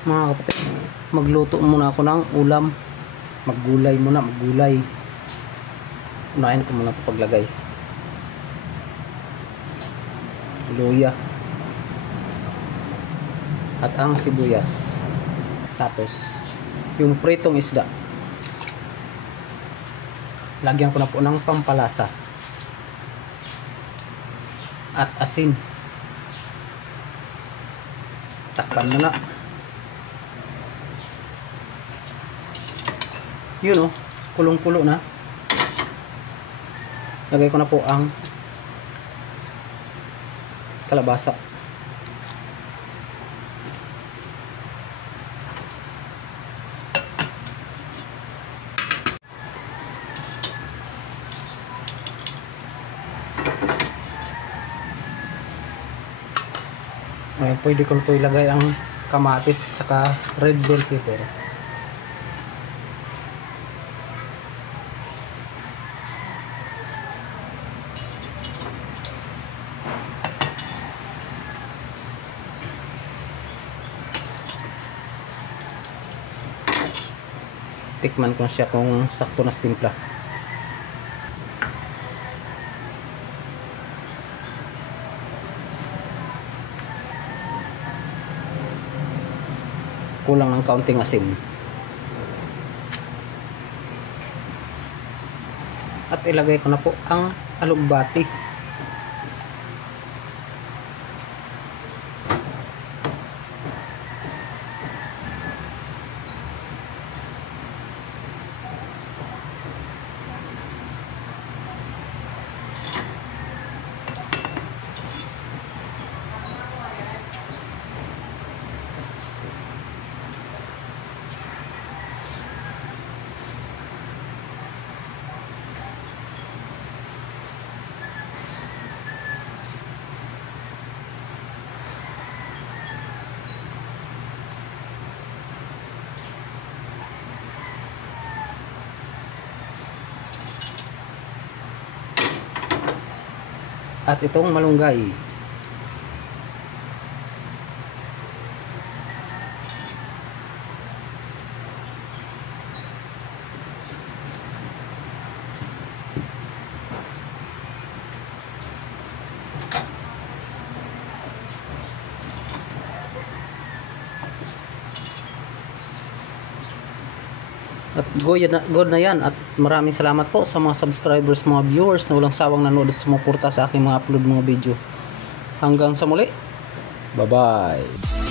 mga kapatid, magluto muna ako ng ulam. Maggulay muna, maggulay. Unahin ko muna ito paglagay. Luya at ang sibuyas. Tapos yung pritong isda, lagyan ko na po ng pampalasa at asin. Takpan muna. Yun, kulong-kulo na. Lagay ko na po ang kalabasa. Ngayon, pwede ko ito ilagay ang kamatis at saka red bell pepper. Tikman ko siya kung sakto na timpla. Kulang ng kaunting asin. At ilagay ko na po ang alugbati. At itong malunggay. At good na yan. At maraming salamat po sa mga subscribers, mga viewers na walang sawang nanood at sumuporta sa aking mga upload mga video. Hanggang sa muli. Bye bye.